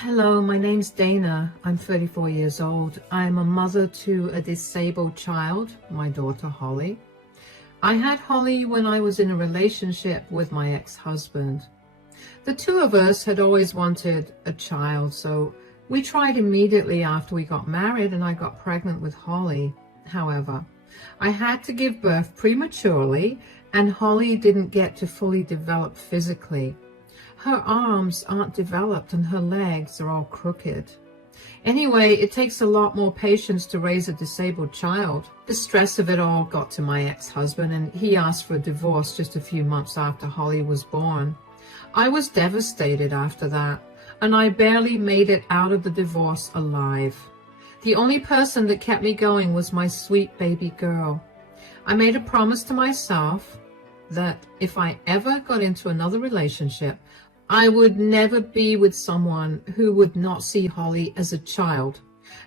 Hello, my name's Dana. I'm 34 years old. I'm a mother to a disabled child, my daughter Holly. I had Holly when I was in a relationship with my ex-husband. The two of us had always wanted a child, so we tried immediately after we got married and I got pregnant with Holly. However, I had to give birth prematurely and Holly didn't get to fully develop physically. Her arms aren't developed and her legs are all crooked. Anyway, it takes a lot more patience to raise a disabled child. The stress of it all got to my ex-husband and he asked for a divorce just a few months after Holly was born. I was devastated after that, and I barely made it out of the divorce alive. The only person that kept me going was my sweet baby girl. I made a promise to myself that if I ever got into another relationship, I would never be with someone who would not see Holly as a child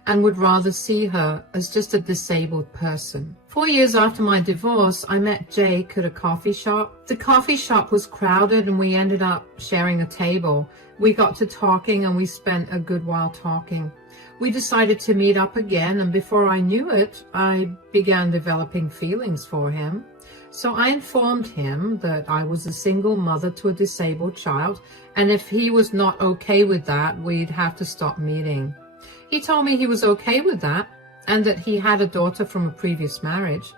and would rather see her as just a disabled person. 4 years after my divorce, I met Jake at a coffee shop. The coffee shop was crowded and we ended up sharing a table. We got to talking and we spent a good while talking. We decided to meet up again, and before I knew it, I began developing feelings for him. So I informed him that I was a single mother to a disabled child, and if he was not okay with that, we'd have to stop meeting. He told me he was okay with that, and that he had a daughter from a previous marriage.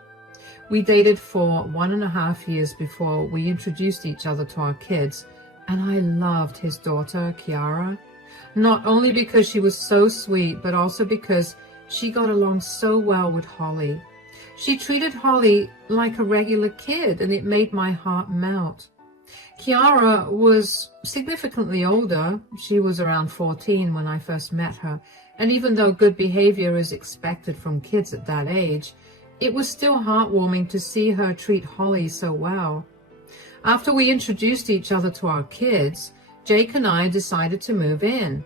We dated for 1.5 years before we introduced each other to our kids, and I loved his daughter, Kiara. Not only because she was so sweet, but also because she got along so well with Holly. She treated Holly like a regular kid, and it made my heart melt. Kiara was significantly older. She was around 14 when I first met her, and even though good behavior is expected from kids at that age, it was still heartwarming to see her treat Holly so well. After we introduced each other to our kids, Jake and I decided to move in.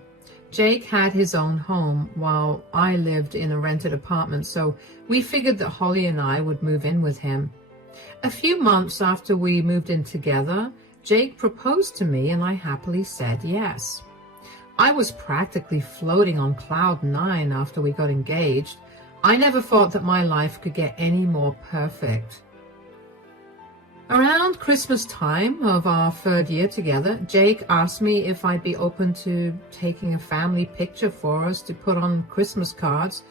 Jake had his own home while I lived in a rented apartment, so we figured that Holly and I would move in with him. A few months after we moved in together, Jake proposed to me and I happily said yes. I was practically floating on cloud 9 after we got engaged. I never thought that my life could get any more perfect. Around Christmas time of our 3rd year together, Jake asked me if I'd be open to taking a family picture for us to put on Christmas cards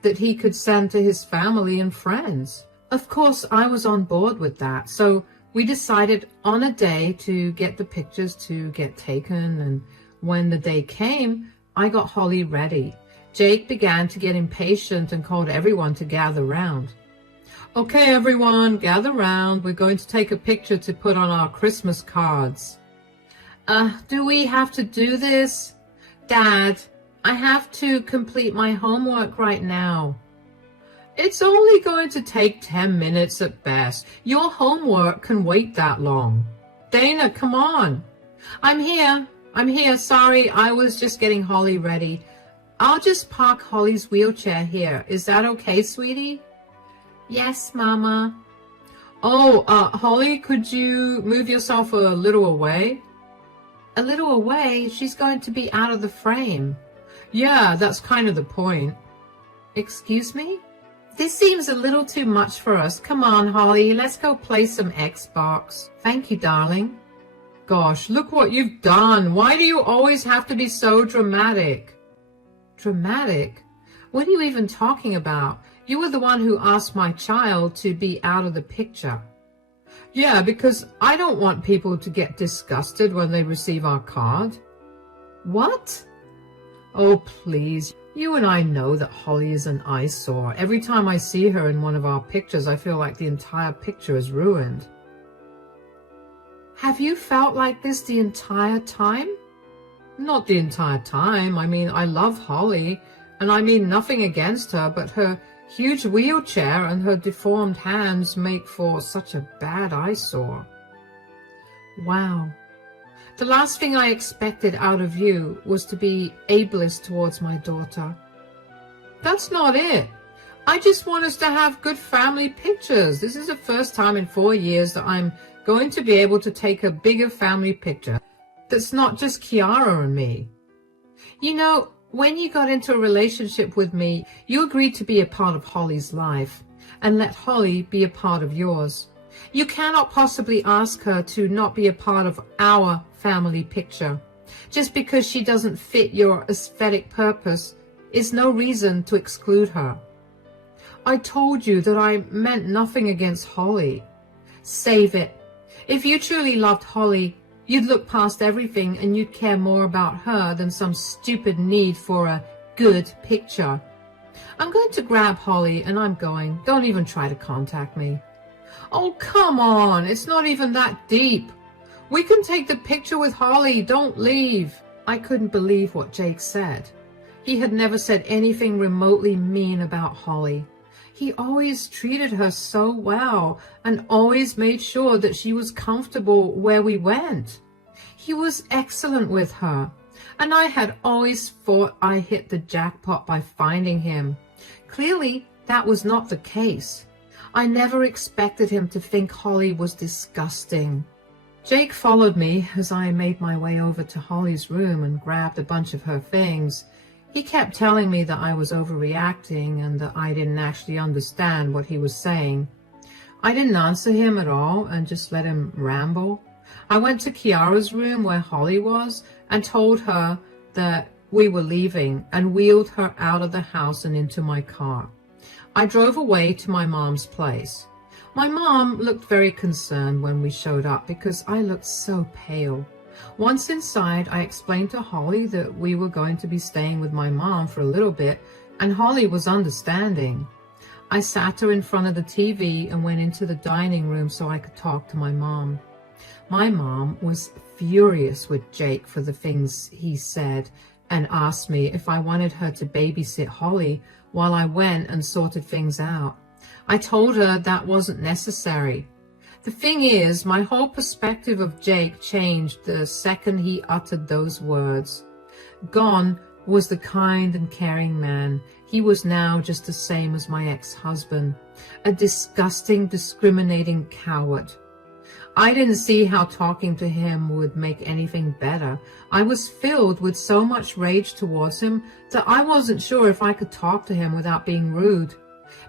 that he could send to his family and friends. Of course, I was on board with that, so we decided on a day to get the pictures to get taken, and when the day came, I got Holly ready. Jake began to get impatient and called everyone to gather round. Okay, everyone, gather round. We're going to take a picture to put on our Christmas cards. Do we have to do this? Dad, I have to complete my homework right now. It's only going to take 10 minutes at best. Your homework can wait that long. Dana, come on. I'm here. Sorry, I was just getting Holly ready. I'll just park Holly's wheelchair here. Is that okay, sweetie? Yes, Mama. Oh, Holly, could you move yourself a little away? A little away? She's going to be out of the frame. Yeah, that's kind of the point. Excuse me? This seems a little too much for us. Come on, Holly, let's go play some Xbox. Thank you, darling. Gosh, look what you've done. Why do you always have to be so dramatic? Dramatic? What are you even talking about? You were the one who asked my child to be out of the picture. Yeah, because I don't want people to get disgusted when they receive our card. What? Oh, please. You and I know that Holly is an eyesore. Every time I see her in one of our pictures, I feel like the entire picture is ruined. Have you felt like this the entire time? Not the entire time. I mean, I love Holly, and I mean nothing against her, but her huge wheelchair and her deformed hands make for such a bad eyesore. Wow. The last thing I expected out of you was to be ableist towards my daughter. That's not it. I just want us to have good family pictures. This is the first time in 4 years that I'm going to be able to take a bigger family picture that's not just Kiara and me. You know, when you got into a relationship with me, you agreed to be a part of Holly's life and let Holly be a part of yours. You cannot possibly ask her to not be a part of our family picture. Just because she doesn't fit your aesthetic purpose is no reason to exclude her. I told you that I meant nothing against Holly. Save it. If you truly loved Holly, you'd look past everything and you'd care more about her than some stupid need for a good picture. I'm going to grab Holly and I'm going. Don't even try to contact me. Oh, come on. It's not even that deep. We can take the picture with Holly. Don't leave. I couldn't believe what Jake said. He had never said anything remotely mean about Holly. He always treated her so well and always made sure that she was comfortable where we went. He was excellent with her, and I had always thought I hit the jackpot by finding him. Clearly, that was not the case. I never expected him to think Holly was disgusting. Jake followed me as I made my way over to Holly's room and grabbed a bunch of her things. He kept telling me that I was overreacting and that I didn't actually understand what he was saying. I didn't answer him at all and just let him ramble. I went to Kiara's room where Holly was and told her that we were leaving and wheeled her out of the house and into my car. I drove away to my mom's place. My mom looked very concerned when we showed up because I looked so pale. Once inside, I explained to Holly that we were going to be staying with my mom for a little bit, and Holly was understanding. I sat her in front of the TV and went into the dining room so I could talk to my mom. My mom was furious with Jake for the things he said and asked me if I wanted her to babysit Holly while I went and sorted things out. I told her that wasn't necessary. The thing is, my whole perspective of Jake changed the second he uttered those words. Gone was the kind and caring man. He was now just the same as my ex-husband, a disgusting, discriminating coward. I didn't see how talking to him would make anything better. I was filled with so much rage towards him that I wasn't sure if I could talk to him without being rude.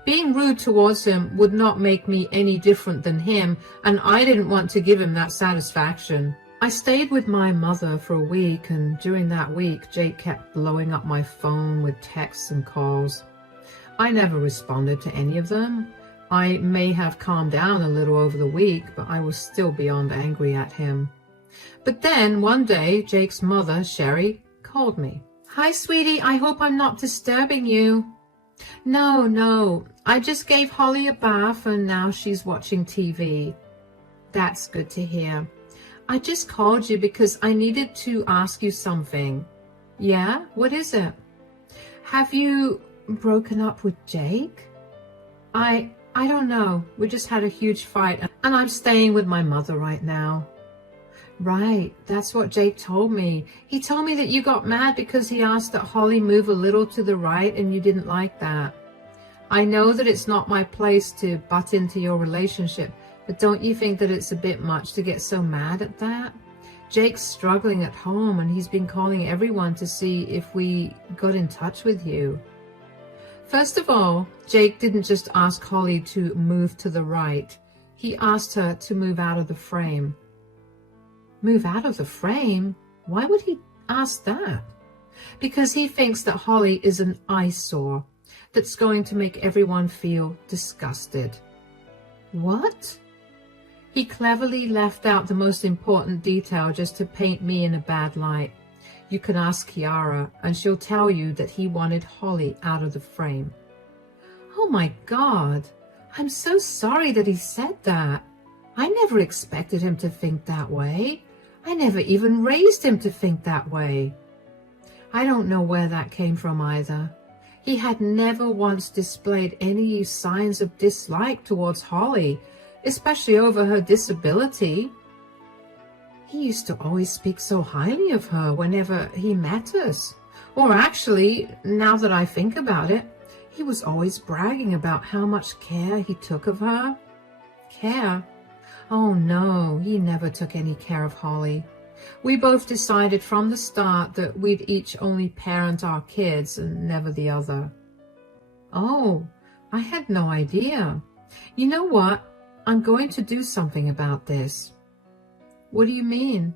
Being rude towards him would not make me any different than him, and I didn't want to give him that satisfaction. I stayed with my mother for a week, and during that week, Jake kept blowing up my phone with texts and calls. I never responded to any of them. I may have calmed down a little over the week, but I was still beyond angry at him. But then, one day, Jake's mother, Sherry, called me. "Hi, sweetie, I hope I'm not disturbing you." No, I just gave Holly a bath and now she's watching TV. That's good to hear. I just called you because I needed to ask you something. Yeah? What is it? Have you broken up with Jake? I don't know. We just had a huge fight and I'm staying with my mother right now. Right, that's what Jake told me. He told me that you got mad because he asked that Holly move a little to the right and you didn't like that. I know that it's not my place to butt into your relationship, but don't you think that it's a bit much to get so mad at that? Jake's struggling at home and he's been calling everyone to see if we got in touch with you. First of all, Jake didn't just ask Holly to move to the right. He asked her to move out of the frame. Move out of the frame? Why would he ask that? Because he thinks that Holly is an eyesore that's going to make everyone feel disgusted. What? He cleverly left out the most important detail just to paint me in a bad light. You can ask Kiara and she'll tell you that he wanted Holly out of the frame. Oh my God, I'm so sorry that he said that. I never expected him to think that way. I never even raised him to think that way. I don't know where that came from either. He had never once displayed any signs of dislike towards Holly, especially over her disability. He used to always speak so highly of her whenever he met us. Or actually, now that I think about it, he was always bragging about how much care he took of her. Care? Oh no, he never took any care of Holly. We both decided from the start that we'd each only parent our kids and never the other. Oh, I had no idea. You know what? I'm going to do something about this. What do you mean?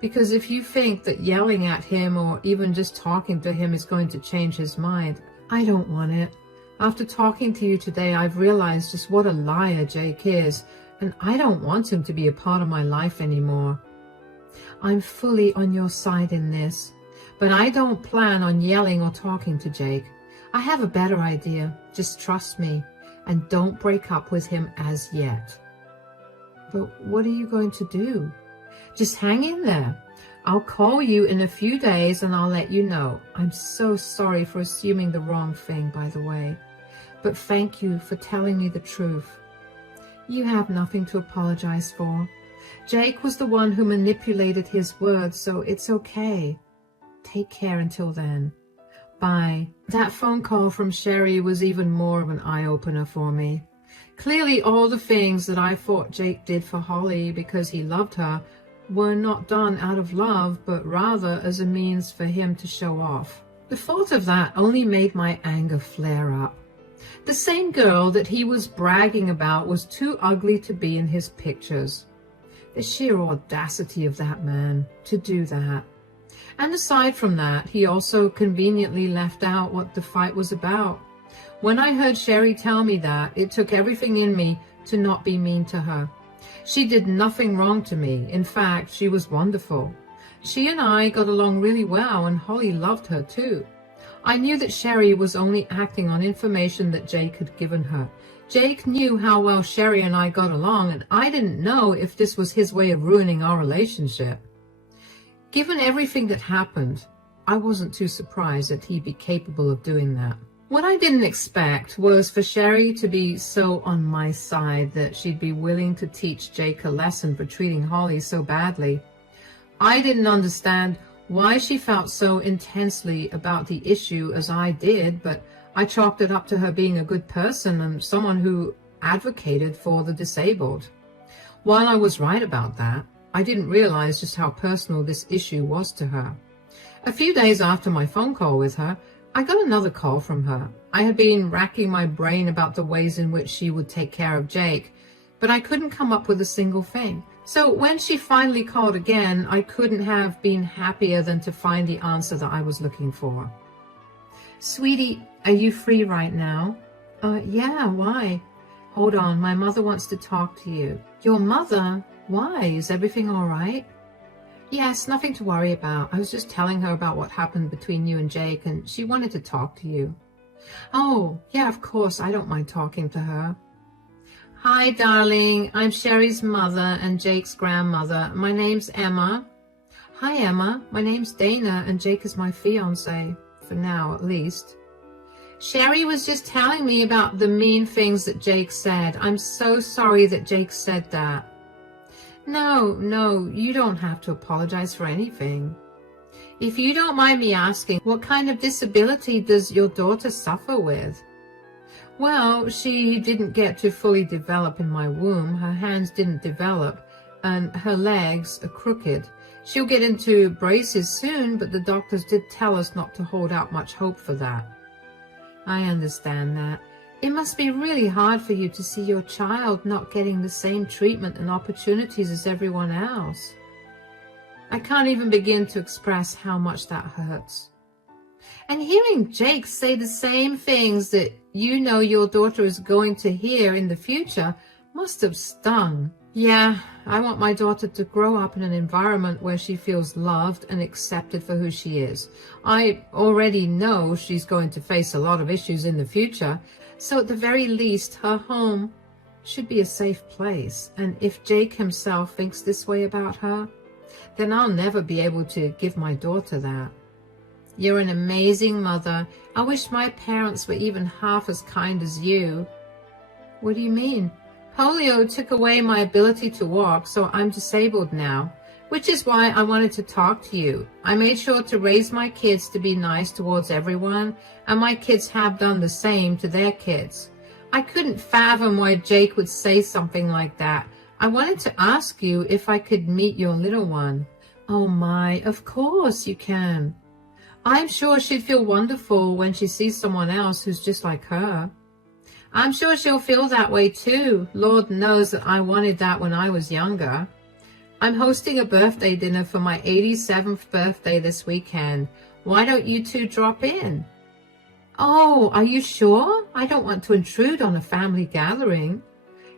Because if you think that yelling at him or even just talking to him is going to change his mind, I don't want it. After talking to you today, I've realized just what a liar Jake is, and I don't want him to be a part of my life anymore. I'm fully on your side in this, but I don't plan on yelling or talking to Jake. I have a better idea. Just trust me, and don't break up with him as yet. But what are you going to do? Just hang in there. I'll call you in a few days and I'll let you know. I'm so sorry for assuming the wrong thing, by the way. But thank you for telling me the truth. You have nothing to apologize for. Jake was the one who manipulated his words, so it's okay. Take care until then. Bye. That phone call from Sherry was even more of an eye-opener for me. Clearly all the things that I thought Jake did for Holly because he loved her were not done out of love, but rather as a means for him to show off. The thought of that only made my anger flare up. The same girl that he was bragging about was too ugly to be in his pictures. The sheer audacity of that man to do that. And aside from that, he also conveniently left out what the fight was about. When I heard Sherry tell me that, it took everything in me to not be mean to her. She did nothing wrong to me. In fact, she was wonderful. She and I got along really well, and Holly loved her too. I knew that Sherry was only acting on information that Jake had given her. Jake knew how well Sherry and I got along, and I didn't know if this was his way of ruining our relationship. Given everything that happened, I wasn't too surprised that he'd be capable of doing that. What I didn't expect was for Sherry to be so on my side that she'd be willing to teach Jake a lesson for treating Holly so badly. I didn't understand why she felt so intensely about the issue as I did, but I chalked it up to her being a good person and someone who advocated for the disabled. While I was right about that, I didn't realize just how personal this issue was to her. A few days after my phone call with her, I got another call from her. I had been racking my brain about the ways in which she would take care of Jake, but I couldn't come up with a single thing. So when she finally called again, I couldn't have been happier than to find the answer that I was looking for. Sweetie, are you free right now? Yeah, why? Hold on, my mother wants to talk to you. Your mother? Why? Is everything all right? Yes, nothing to worry about. I was just telling her about what happened between you and Jake, and she wanted to talk to you. Oh, yeah, of course, I don't mind talking to her. Hi, darling. I'm Sherry's mother and Jake's grandmother. My name's Emma. Hi, Emma. My name's Dana, and Jake is my fiancé, for now at least. Sherry was just telling me about the mean things that Jake said. I'm so sorry that Jake said that. No, you don't have to apologize for anything. If you don't mind me asking, what kind of disability does your daughter suffer with? Well, she didn't get to fully develop in my womb. Her hands didn't develop, and her legs are crooked. She'll get into braces soon, but the doctors did tell us not to hold out much hope for that. I understand that. It must be really hard for you to see your child not getting the same treatment and opportunities as everyone else. I can't even begin to express how much that hurts. And hearing Jake say the same things that you know your daughter is going to hear in the future must have stung. Yeah, I want my daughter to grow up in an environment where she feels loved and accepted for who she is. I already know she's going to face a lot of issues in the future, so at the very least, her home should be a safe place. And if Jake himself thinks this way about her, then I'll never be able to give my daughter that. You're an amazing mother. I wish my parents were even half as kind as you. What do you mean? Polio took away my ability to walk, so I'm disabled now, which is why I wanted to talk to you. I made sure to raise my kids to be nice towards everyone, and my kids have done the same to their kids. I couldn't fathom why Jake would say something like that. I wanted to ask you if I could meet your little one. Oh my, of course you can. I'm sure she'd feel wonderful when she sees someone else who's just like her. I'm sure she'll feel that way too. Lord knows that I wanted that when I was younger. I'm hosting a birthday dinner for my 87th birthday this weekend. Why don't you two drop in? Oh, are you sure? I don't want to intrude on a family gathering.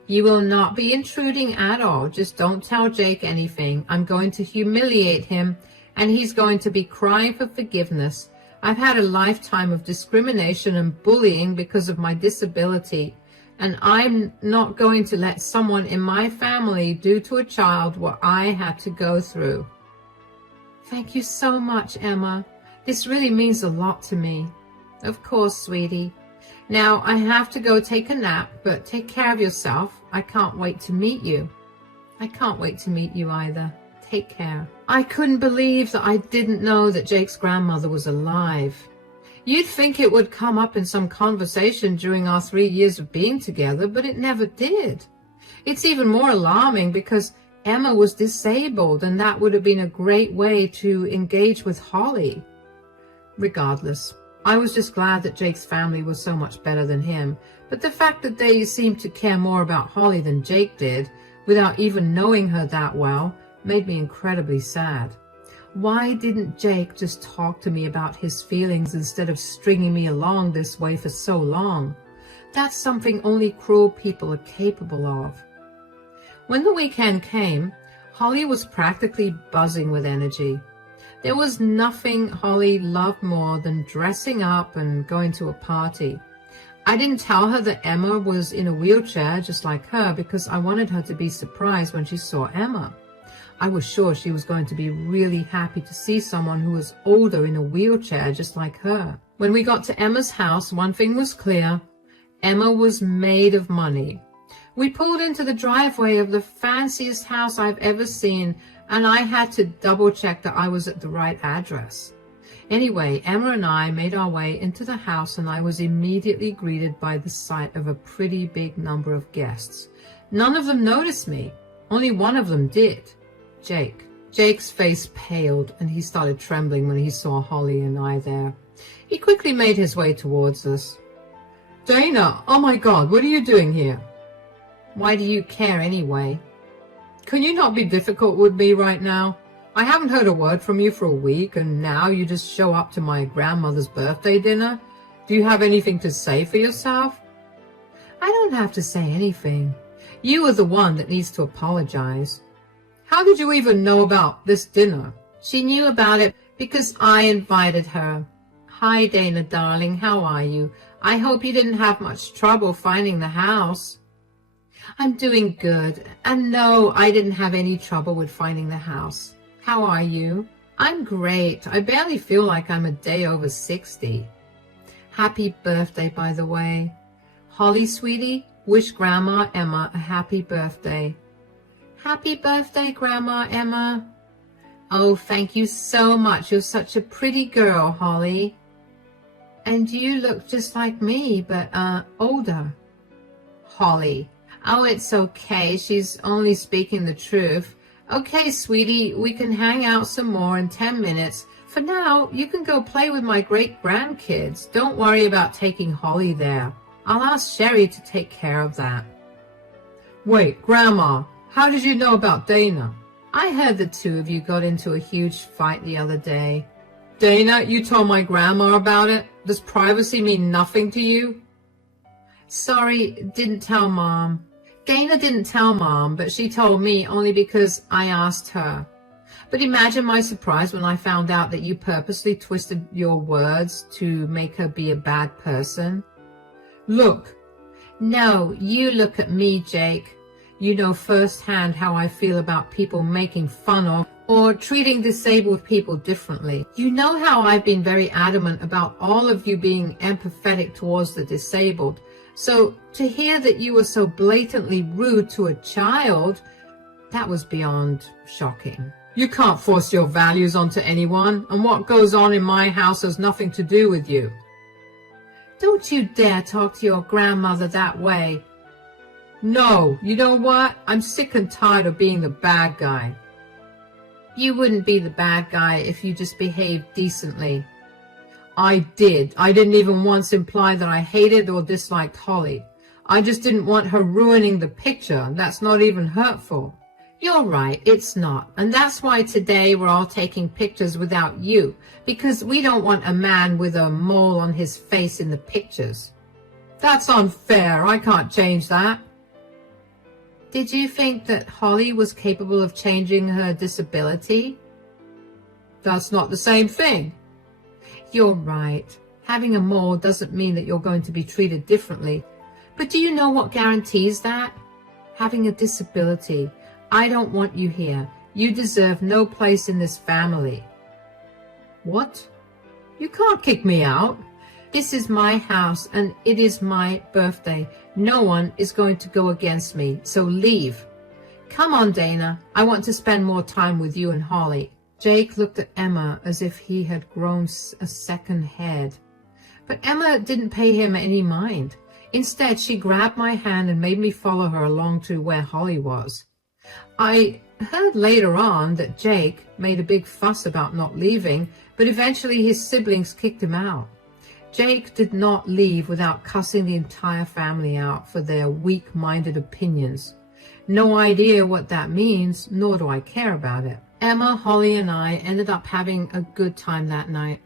You will not be intruding at all. Just don't tell Jake anything. I'm going to humiliate him, and he's going to be crying for forgiveness. I've had a lifetime of discrimination and bullying because of my disability, and I'm not going to let someone in my family do to a child what I had to go through. Thank you so much, Emma. This really means a lot to me. Of course, sweetie. Now, I have to go take a nap, but take care of yourself. I can't wait to meet you. I can't wait to meet you either. Take care. I couldn't believe that I didn't know that Jake's grandmother was alive. You'd think it would come up in some conversation during our 3 years of being together, but it never did. It's even more alarming because Emma was disabled, and that would have been a great way to engage with Holly. Regardless, I was just glad that Jake's family was so much better than him, but the fact that they seemed to care more about Holly than Jake did, without even knowing her that well, made me incredibly sad. Why didn't Jake just talk to me about his feelings instead of stringing me along this way for so long? That's something only cruel people are capable of. When the weekend came, Holly was practically buzzing with energy. There was nothing Holly loved more than dressing up and going to a party. I didn't tell her that Emma was in a wheelchair just like her because I wanted her to be surprised when she saw Emma. I was sure she was going to be really happy to see someone who was older in a wheelchair just like her. When we got to Emma's house, one thing was clear. Emma was made of money. We pulled into the driveway of the fanciest house I've ever seen, and I had to double check that I was at the right address. Anyway, Emma and I made our way into the house, and I was immediately greeted by the sight of a pretty big number of guests. None of them noticed me. Only one of them did. Jake. Jake's face paled, and he started trembling when he saw Holly and I there. He quickly made his way towards us. Dana, oh my God, what are you doing here? Why do you care anyway? Can you not be difficult with me right now? I haven't heard a word from you for a week, and now you just show up to my grandmother's birthday dinner? Do you have anything to say for yourself? I don't have to say anything. You are the one that needs to apologize. How did you even know about this dinner? She knew about it because I invited her. Hi, Dana, darling. How are you? I hope you didn't have much trouble finding the house. I'm doing good. And no, I didn't have any trouble with finding the house. How are you? I'm great. I barely feel like I'm a day over 60. Happy birthday, by the way. Holly, sweetie, wish Grandma Emma a happy birthday. Happy birthday, Grandma Emma. Oh, thank you so much. You're such a pretty girl, Holly. And you look just like me, but older. Holly. Oh, it's okay. She's only speaking the truth. Okay, sweetie, we can hang out some more in 10 minutes. For now, you can go play with my great-grandkids. Don't worry about taking Holly there. I'll ask Sherry to take care of that. Wait, Grandma, how did you know about Dana? I heard the two of you got into a huge fight the other day. Dana, you told my grandma about it? Does privacy mean nothing to you? Sorry, didn't tell Mom. Dana didn't tell Mom, but she told me only because I asked her. But imagine my surprise when I found out that you purposely twisted your words to make her be a bad person. Look. No, you look at me, Jake. You know firsthand how I feel about people making fun of or treating disabled people differently. You know how I've been very adamant about all of you being empathetic towards the disabled. So to hear that you were so blatantly rude to a child, that was beyond shocking. You can't force your values onto anyone, and what goes on in my house has nothing to do with you. Don't you dare talk to your grandmother that way. No, you know what? I'm sick and tired of being the bad guy. You wouldn't be the bad guy if you just behaved decently. I did. I didn't even once imply that I hated or disliked Holly. I just didn't want her ruining the picture. That's not even hurtful. You're right, it's not. And that's why today we're all taking pictures without you, because we don't want a man with a mole on his face in the pictures. That's unfair. I can't change that. Did you think that Holly was capable of changing her disability? That's not the same thing. You're right. Having a mole doesn't mean that you're going to be treated differently. But do you know what guarantees that? Having a disability. I don't want you here. You deserve no place in this family. What? You can't kick me out. This is my house and it is my birthday. No one is going to go against me, so leave. Come on, Dana. I want to spend more time with you and Holly. Jake looked at Emma as if he had grown a second head. But Emma didn't pay him any mind. Instead, she grabbed my hand and made me follow her along to where Holly was. I heard later on that Jake made a big fuss about not leaving, but eventually his siblings kicked him out. Jake did not leave without cussing the entire family out for their weak-minded opinions. No idea what that means, nor do I care about it. Emma, Holly, and I ended up having a good time that night.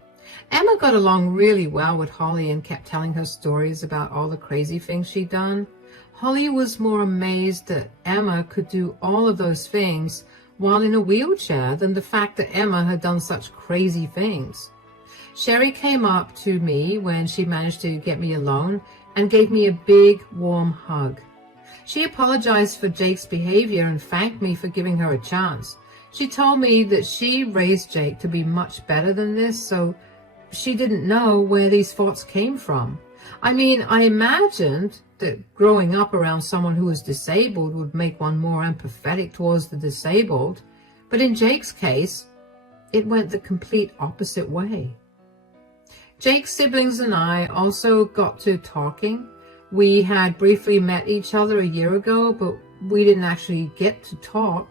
Emma got along really well with Holly and kept telling her stories about all the crazy things she'd done. Holly was more amazed that Emma could do all of those things while in a wheelchair than the fact that Emma had done such crazy things. Sherry came up to me when she managed to get me alone and gave me a big, warm hug. She apologized for Jake's behavior and thanked me for giving her a chance. She told me that she raised Jake to be much better than this, so she didn't know where these thoughts came from. I mean, I imagined that growing up around someone who was disabled would make one more empathetic towards the disabled, but in Jake's case, it went the complete opposite way. Jake's siblings and I also got to talking. We had briefly met each other a year ago, but we didn't actually get to talk.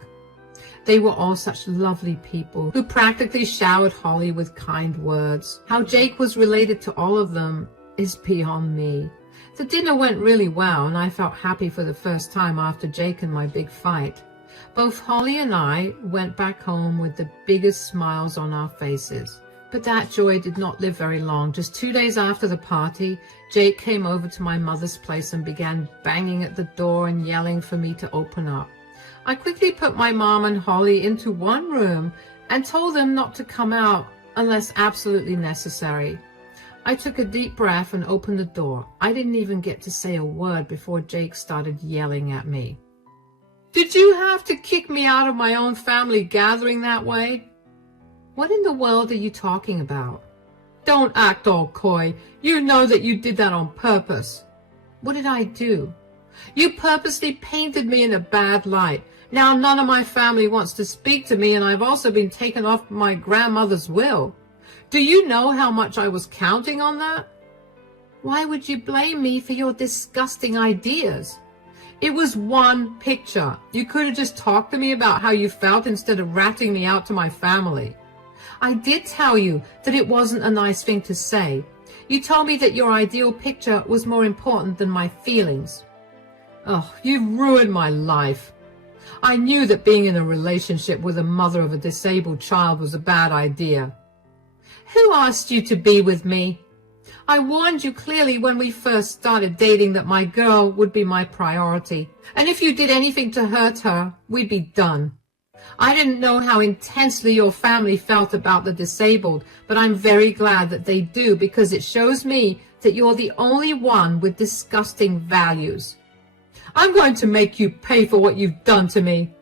They were all such lovely people who practically showered Holly with kind words. How Jake was related to all of them is beyond me. The dinner went really well, and I felt happy for the first time after Jake and my big fight. Both Holly and I went back home with the biggest smiles on our faces. But that joy did not live very long. Just 2 days after the party, Jake came over to my mother's place and began banging at the door and yelling for me to open up. I quickly put my mom and Holly into one room and told them not to come out unless absolutely necessary. I took a deep breath and opened the door. I didn't even get to say a word before Jake started yelling at me. Did you have to kick me out of my own family gathering that way? What in the world are you talking about? Don't act all coy. You know that you did that on purpose. What did I do? You purposely painted me in a bad light. Now none of my family wants to speak to me, and I've also been taken off my grandmother's will. Do you know how much I was counting on that? Why would you blame me for your disgusting ideas? It was one picture. You could have just talked to me about how you felt instead of ratting me out to my family. I did tell you that it wasn't a nice thing to say. You told me that your ideal picture was more important than my feelings. Oh, you've ruined my life. I knew that being in a relationship with a mother of a disabled child was a bad idea. Who asked you to be with me? I warned you clearly when we first started dating that my girl would be my priority, and if you did anything to hurt her, we'd be done. I didn't know how intensely your family felt about the disabled, but I'm very glad that they do, because it shows me that you're the only one with disgusting values. I'm going to make you pay for what you've done to me.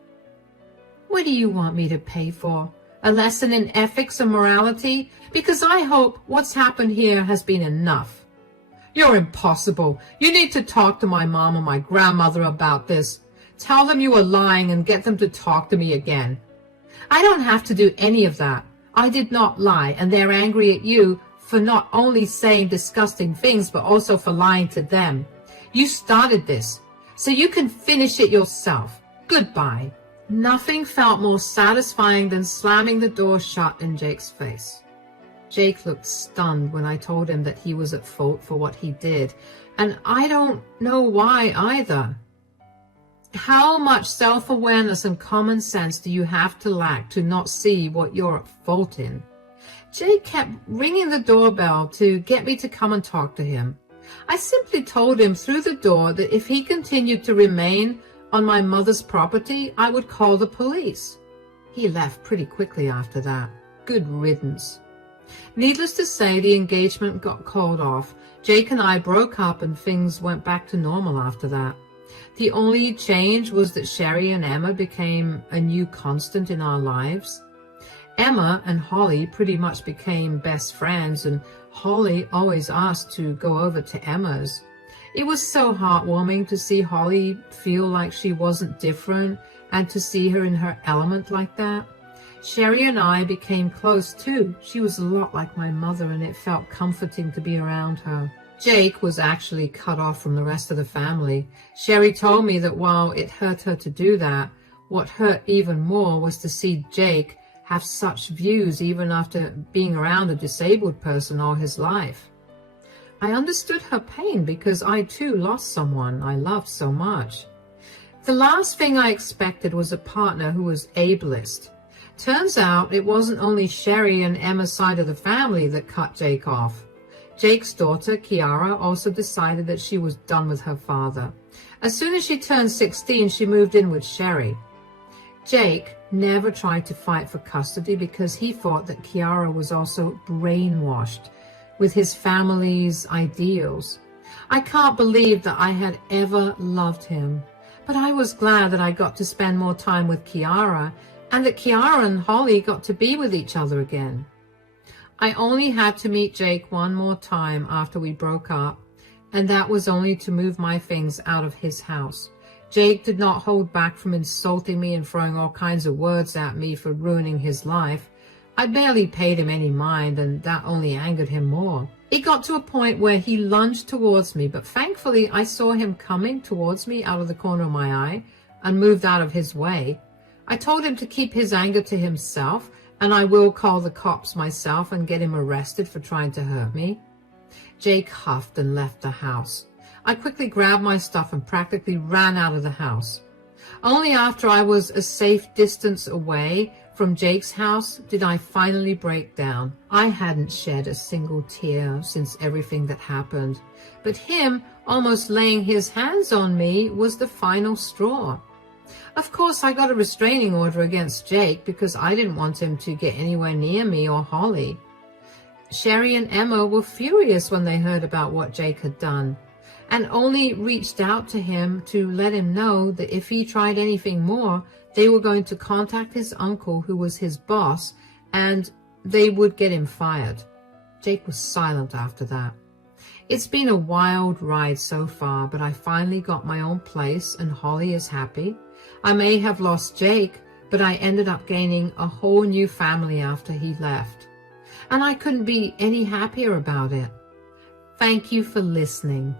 What do you want me to pay for? A lesson in ethics and morality? Because I hope what's happened here has been enough. You're impossible. You need to talk to my mom and my grandmother about this. Tell them you were lying and get them to talk to me again. I don't have to do any of that. I did not lie, and they're angry at you for not only saying disgusting things, but also for lying to them. You started this, so you can finish it yourself. Goodbye. Nothing felt more satisfying than slamming the door shut in Jake's face. Jake looked stunned when I told him that he was at fault for what he did, and I don't know why either. How much self-awareness and common sense do you have to lack to not see what you're at fault in? Jake kept ringing the doorbell to get me to come and talk to him. I simply told him through the door that if he continued to remain on my mother's property, I would call the police. He left pretty quickly after that. Good riddance. Needless to say, the engagement got called off. Jake and I broke up and things went back to normal after that. The only change was that Sherry and Emma became a new constant in our lives. Emma and Holly pretty much became best friends, and Holly always asked to go over to Emma's. It was so heartwarming to see Holly feel like she wasn't different and to see her in her element like that. Sherry and I became close too. She was a lot like my mother, and it felt comforting to be around her. Jake was actually cut off from the rest of the family. Sherry told me that while it hurt her to do that, what hurt even more was to see Jake have such views even after being around a disabled person all his life. I understood her pain because I too lost someone I loved so much. The last thing I expected was a partner who was ableist. Turns out it wasn't only Sherry and Emma's side of the family that cut Jake off. Jake's daughter, Kiara, also decided that she was done with her father. As soon as she turned 16, she moved in with Sherry. Jake never tried to fight for custody because he thought that Kiara was also brainwashed with his family's ideals. I can't believe that I had ever loved him, but I was glad that I got to spend more time with Kiara and that Kiara and Holly got to be with each other again. I only had to meet Jake one more time after we broke up, and that was only to move my things out of his house. Jake did not hold back from insulting me and throwing all kinds of words at me for ruining his life. I barely paid him any mind, and that only angered him more. It got to a point where he lunged towards me, but thankfully I saw him coming towards me out of the corner of my eye and moved out of his way. I told him to keep his anger to himself, and I will call the cops myself and get him arrested for trying to hurt me. Jake huffed and left the house. I quickly grabbed my stuff and practically ran out of the house. Only after I was a safe distance away from Jake's house did I finally break down. I hadn't shed a single tear since everything that happened, but him almost laying his hands on me was the final straw. Of course, I got a restraining order against Jake because I didn't want him to get anywhere near me or Holly. Sherry and Emma were furious when they heard about what Jake had done, and only reached out to him to let him know that if he tried anything more, they were going to contact his uncle, who was his boss, and they would get him fired. Jake was silent after that. It's been a wild ride so far, but I finally got my own place and Holly is happy. I may have lost Jake, but I ended up gaining a whole new family after he left. And I couldn't be any happier about it. Thank you for listening.